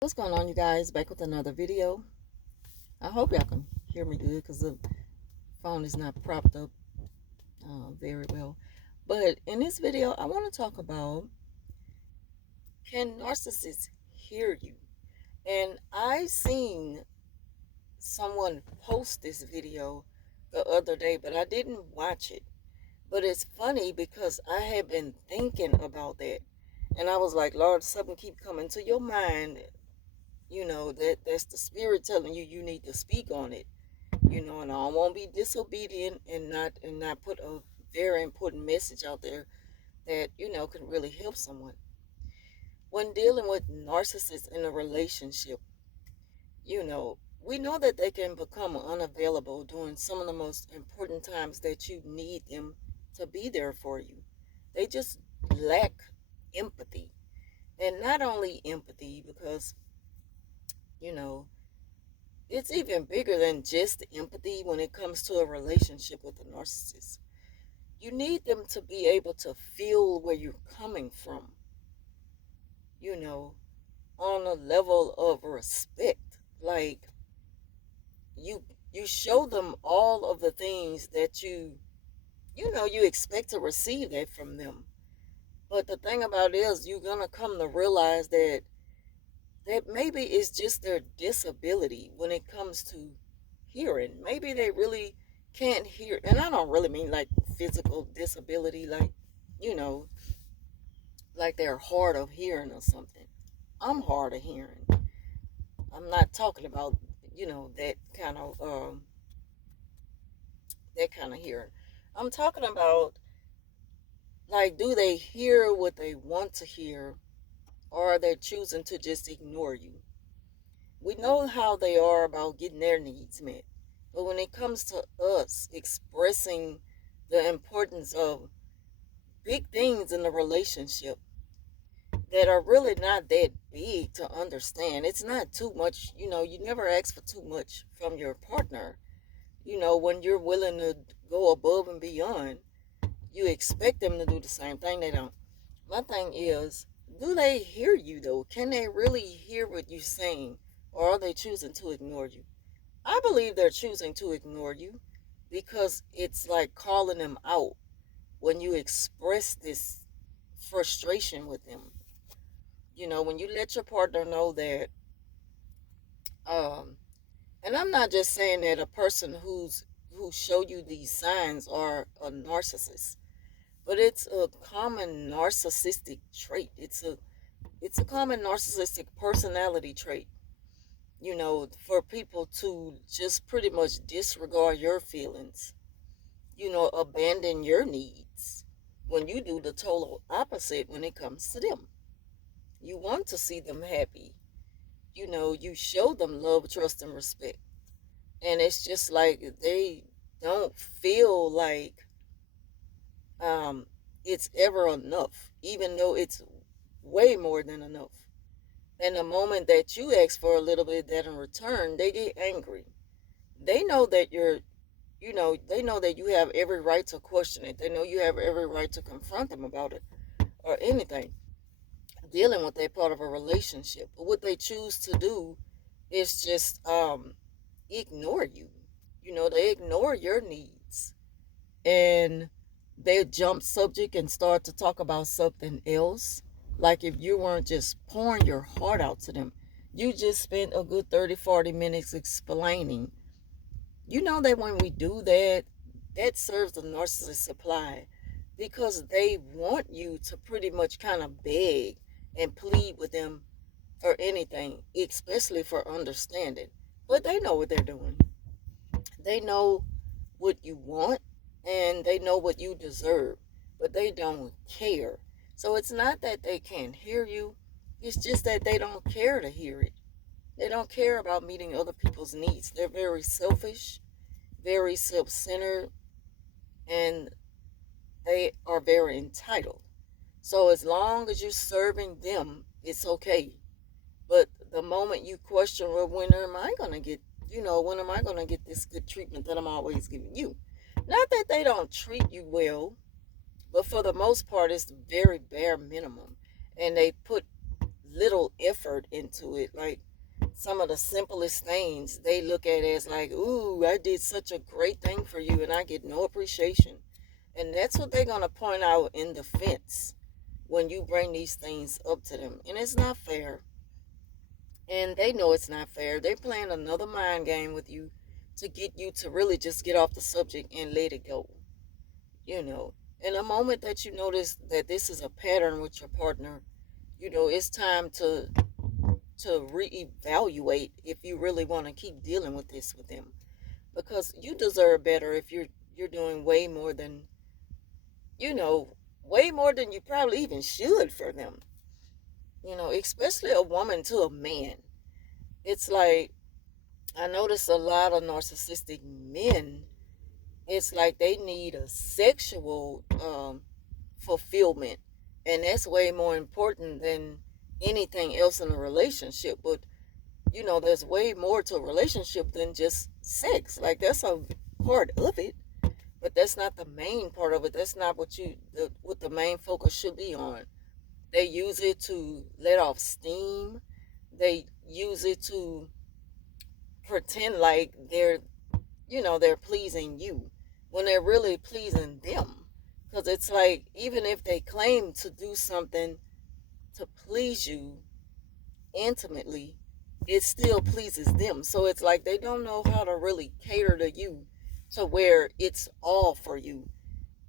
What's going on, you guys? Back with another video. I hope y'all can hear me good because the phone is not propped up very well. But in this video, I want to talk about, can narcissists hear you? And I seen someone post this video the other day, but I didn't watch it. But it's funny because I had been thinking about that. And I was like, Lord, something keep coming to your mind. That's the spirit telling you need to speak on it. And I don't want to be disobedient and not put a very important message out there that can really help someone when dealing with narcissists in a relationship. We know that they can become unavailable during some of the most important times that you need them to be there for you. They just lack empathy. And not only empathy, because you know it's even bigger than just empathy when it comes to a relationship with a narcissist. You need them to be able to feel where you're coming from, you know, on a level of respect. Like you you show them all of the things that you expect to receive that from them. But the thing about it is you're gonna come to realize that maybe it's just their disability when it comes to hearing. Maybe they really can't hear, and I don't really mean like physical disability, you know, like they're hard of hearing or something. I'm hard of hearing. I'm not talking about that kind of hearing. I'm talking about, like, do they hear what they want to hear, or are they choosing to just ignore you? We know how they are about getting their needs met. But when it comes to us expressing the importance of big things in the relationship that are really not that big to understand, it's not too much. You never ask for too much from your partner. When you're willing to go above and beyond, you expect them to do the same thing. They don't. My thing is, do they hear you though? Can they really hear what you're saying? Or are they choosing to ignore you? I believe they're choosing to ignore you because it's like calling them out when you express this frustration with them. When you let your partner know that, um, and I'm not just saying that a person who show you these signs are a narcissist, but it's a common narcissistic trait. It's a common narcissistic personality trait. For people to just pretty much disregard your feelings, abandon your needs when you do the total opposite when it comes to them. You want to see them happy. You show them love, trust, and respect. And it's just like they don't feel like um, it's ever enough, even though it's way more than enough. And the moment that you ask for a little bit of that in return, they get angry. They know that they know that you have every right to question it. They know you have every right to confront them about it or anything dealing with that part of a relationship. But what they choose to do is just ignore you. They ignore your needs and they jump subject and start to talk about something else. Like if you weren't just pouring your heart out to them, you just spent a good 30, 40 minutes explaining. You know that when we do that, that serves the narcissist supply because they want you to pretty much kind of beg and plead with them for anything, especially for understanding. But they know what they're doing. They know what you want and they know what you deserve, but they don't care. So it's not that they can't hear you, it's just that they don't care to hear it. They don't care about meeting other people's needs. They're very selfish, very self centered, and they are very entitled. So as long as you're serving them, it's okay. But the moment you question, well, when am I going to get, when am I going to get this good treatment that I'm always giving you? Not that they don't treat you well, but for the most part, it's very bare minimum. And they put little effort into it. Like some of the simplest things they look at as like, ooh, I did such a great thing for you and I get no appreciation. And that's what they're going to point out in defense when you bring these things up to them. And it's not fair. And they know it's not fair. They're playing another mind game with you to get you to really just get off the subject and let it go. You know, in a moment that you notice that this is a pattern with your partner, it's time to reevaluate if you really want to keep dealing with this with them, because you deserve better. If you're doing you know way more than you probably even should for them, especially a woman to a man. It's like I notice a lot of narcissistic men. It's like they need a sexual fulfillment, and that's way more important than anything else in a relationship. But there's way more to a relationship than just sex. Like that's a part of it, but that's not the main part of it. That's not what the main focus should be on. They use it to let off steam. They use it to pretend like they're pleasing you when they're really pleasing them. Because it's like, even if they claim to do something to please you intimately, it still pleases them. So it's like they don't know how to really cater to you to where it's all for you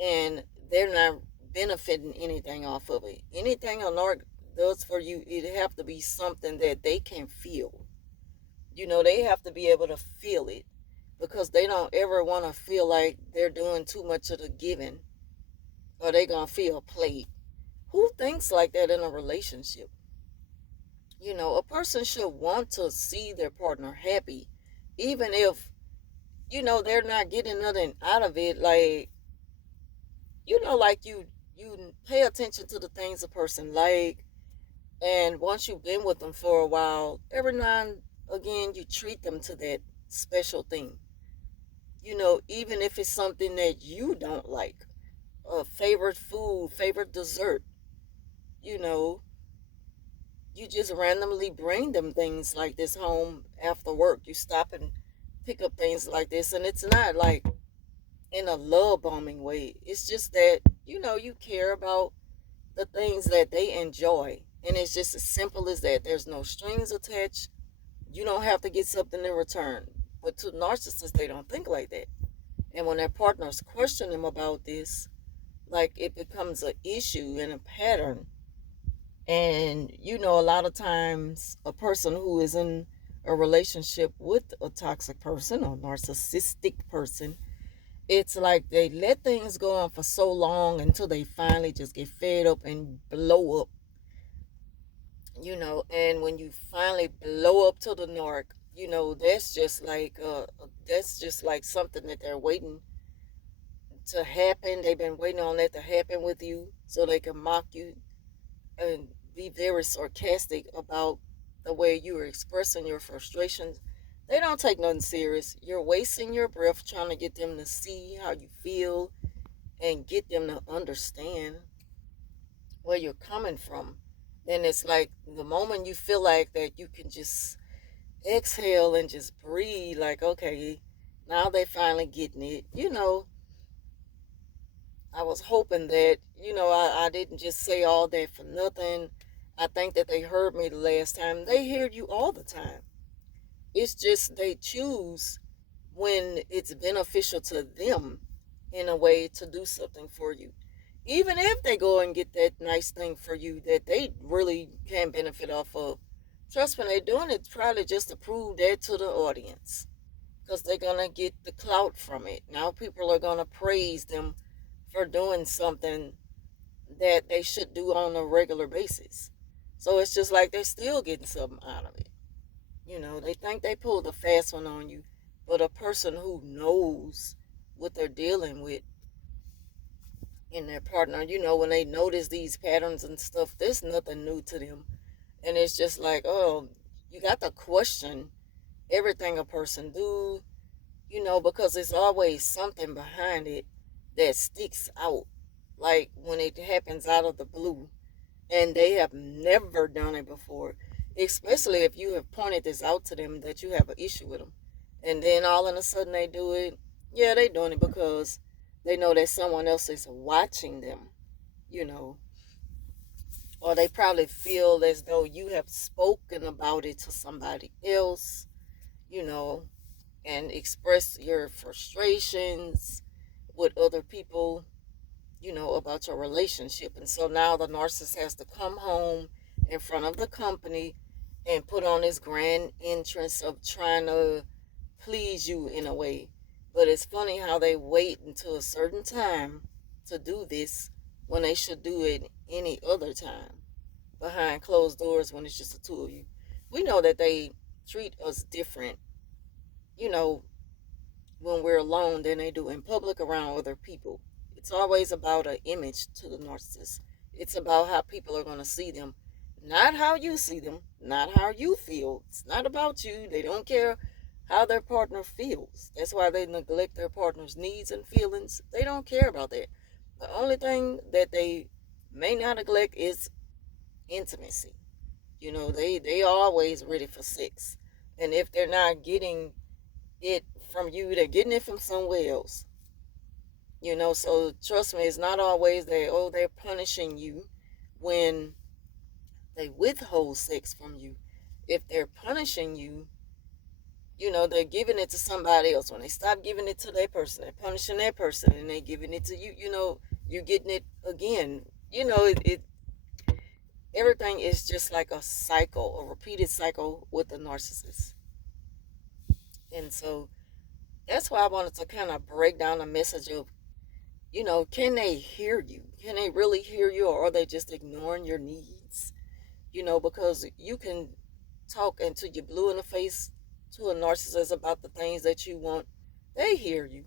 and they're not benefiting anything off of it. Anything a narc does for you, it have to be something that they can feel. They have to be able to feel it, because they don't ever want to feel like they're doing too much of the giving, or they gonna feel played. Who thinks like that in a relationship? A person should want to see their partner happy, even if they're not getting nothing out of it. Like, like you pay attention to the things a person like, and once you've been with them for a while, every now and again you treat them to that special thing. Even if it's something that you don't like, a favorite food, favorite dessert, you know, you just randomly bring them things like this home after work. You stop and pick up things like this, and it's not like in a love bombing way. It's just that, you care about the things that they enjoy. And it's just as simple as that. There's no strings attached. You don't have to get something in return. But to narcissists, they don't think like that. And when their partners question them about this, like it becomes an issue and a pattern. And a lot of times a person who is in a relationship with a toxic person or narcissistic person, it's like they let things go on for so long until they finally just get fed up and blow up. And when you finally blow up to the narc, that's just like something that they're waiting to happen. They've been waiting on that to happen with you so they can mock you and be very sarcastic about the way you are expressing your frustrations. They don't take nothing serious. You're wasting your breath trying to get them to see how you feel and get them to understand where you're coming from. Then it's like the moment you feel like that you can just exhale and just breathe, like, okay, now they finally getting it. I was hoping that, I didn't just say all that for nothing. I think that they heard me the last time. They hear you all the time. It's just they choose when it's beneficial to them in a way to do something for you. Even if they go and get that nice thing for you that they really can benefit off of, trust me, they're doing it probably just to prove that to the audience, because they're going to get the clout from it. Now people are going to praise them for doing something that they should do on a regular basis. So it's just like they're still getting something out of it. They think they pulled a fast one on you, but a person who knows what they're dealing with in their partner, when they notice these patterns and stuff, there's nothing new to them. And it's just like, oh, you got to question everything a person do, because there's always something behind it that sticks out. Like when it happens out of the blue, and they have never done it before, especially if you have pointed this out to them that you have an issue with them, and then all of a sudden they do it. Yeah, they doing it because they know that someone else is watching them, you know, or they probably feel as though you have spoken about it to somebody else, you know, and express your frustrations with other people, about your relationship. And so now the narcissist has to come home in front of the company and put on this grand entrance of trying to please you in a way. But it's funny how they wait until a certain time to do this when they should do it any other time behind closed doors when it's just the two of you. We know that they treat us different, you know, when we're alone than they do in public around other people. It's always about an image to the narcissist. It's about how people are going to see them, not how you see them, not how you feel. It's not about you. They don't care how their partner feels. That's why they neglect their partner's needs and feelings. They don't care about that. The only thing that they may not neglect is intimacy. They always ready for sex. And if they're not getting it from you, they're getting it from somewhere else. So trust me, it's not always they're punishing you when they withhold sex from you. If they're punishing you, they're giving it to somebody else. When they stop giving it to that person, they're punishing that person and they're giving it to you. You're getting it again. It everything is just like a cycle, a repeated cycle with the narcissist. And so that's why I wanted to kind of break down the message of, can they hear you? Can they really hear you, or are they just ignoring your needs? Because you can talk until you're blue in the face to a narcissist about the things that you want. They hear you,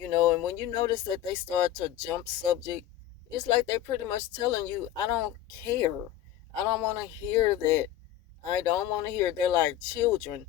and when you notice that they start to jump subject, it's like they're pretty much telling you, I don't care. I don't want to hear that. I don't want to hear it. They're like children.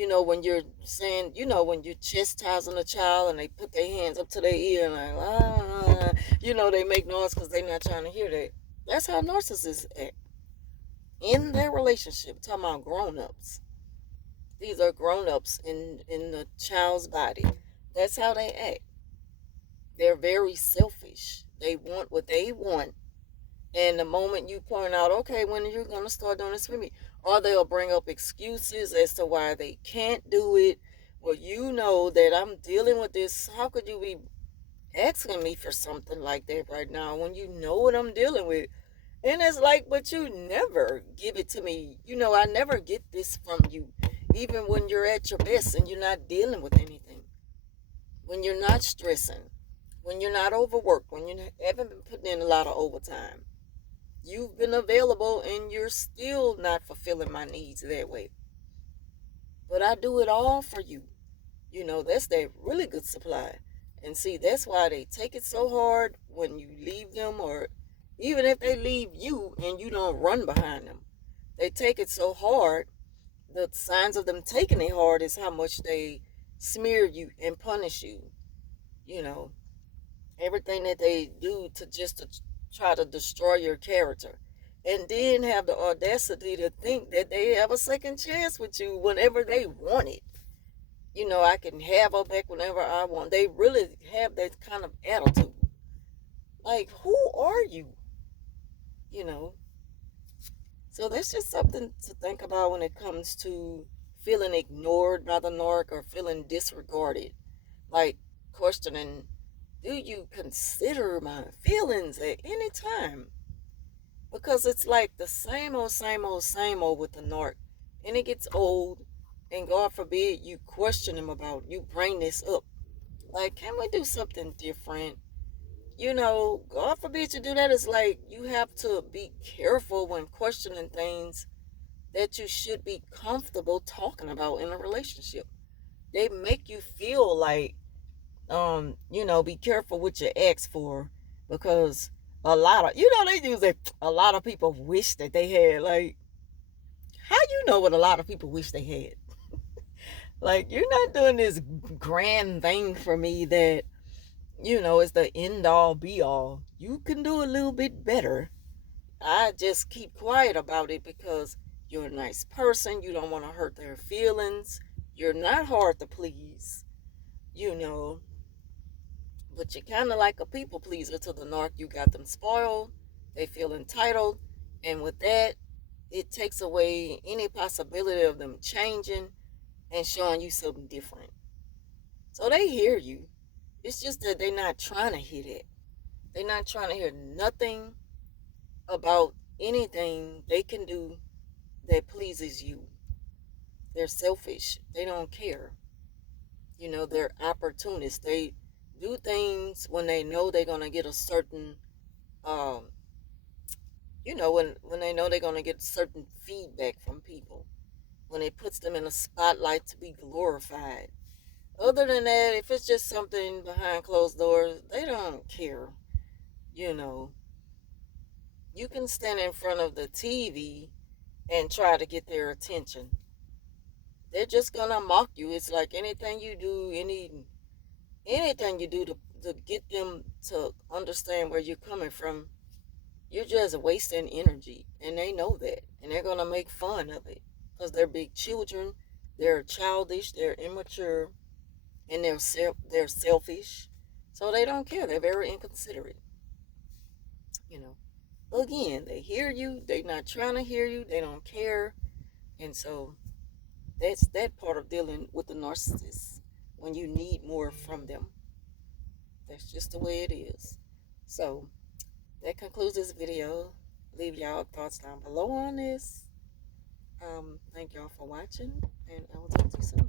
When you're saying, when you're chastising a child and they put their hands up to their ear and like, they make noise because they're not trying to hear that. That's how narcissists act in their relationship. I'm talking about grown-ups. These are grown-ups in the child's body. That's how they act. They're very selfish. They want what they want. And the moment you point out, okay, when are you going to start doing this with me? Or they'll bring up excuses as to why they can't do it. Well, you know that I'm dealing with this. How could you be asking me for something like that right now when you know what I'm dealing with? And it's like, but you never give it to me. I never get this from you. Even when you're at your best and you're not dealing with anything. When you're not stressing. When you're not overworked. When you haven't been putting in a lot of overtime. You've been available and you're still not fulfilling my needs that way. But I do it all for you. That's that really good supply. And see, that's why they take it so hard when you leave them, or even if they leave you and you don't run behind them. They take it so hard. The signs of them taking it hard is how much they smear you and punish you. You know, everything that they do to try to destroy your character, and then have the audacity to think that they have a second chance with you whenever they want it. I can have her back whenever I want. They really have that kind of attitude. Like, who are you? you know so that's just something to think about when it comes to feeling ignored by the narc or feeling disregarded. Like, questioning, do you consider my feelings at any time? Because it's like the same old, same old, same old with the narc. And it gets old, and God forbid you question him about, you bring this up. Like, can we do something different? God forbid you do that. It's like you have to be careful when questioning things that you should be comfortable talking about in a relationship. They make you feel like, be careful what you ask for, because a lot of, they use it. A lot of people wish that they had, like, how what a lot of people wish they had? Like, you're not doing this grand thing for me that, is the end all be all. You can do a little bit better. I just keep quiet about it because you're a nice person. You don't want to hurt their feelings. You're not hard to please, you know. But you're kind of like a people pleaser to the narc. You got them spoiled. They feel entitled. And with that, it takes away any possibility of them changing and showing you something different. So they hear you. It's just that they're not trying to hear it. They're not trying to hear nothing about anything they can do that pleases you. They're selfish. They don't care. They're opportunists. They do things when they know they're gonna get a certain um when they know they're gonna get certain feedback from people. When it puts them in a spotlight to be glorified. Other than that, if it's just something behind closed doors, they don't care. You know, you can stand in front of the TV and try to get their attention. They're just gonna mock you. It's like anything you do, anything you do to get them to understand where you're coming from, you're just wasting energy, and they know that, and they're gonna make fun of it because they're big children. They're childish. They're immature, and they're selfish, so they don't care. They're very inconsiderate. You know. Again, they hear you. They're not trying to hear you. They don't care, and so that's that part of dealing with the narcissist. When you need more from them, that's just the way it is. So that concludes this video. Leave y'all thoughts down below on this. Thank y'all for watching, and I will talk to you soon.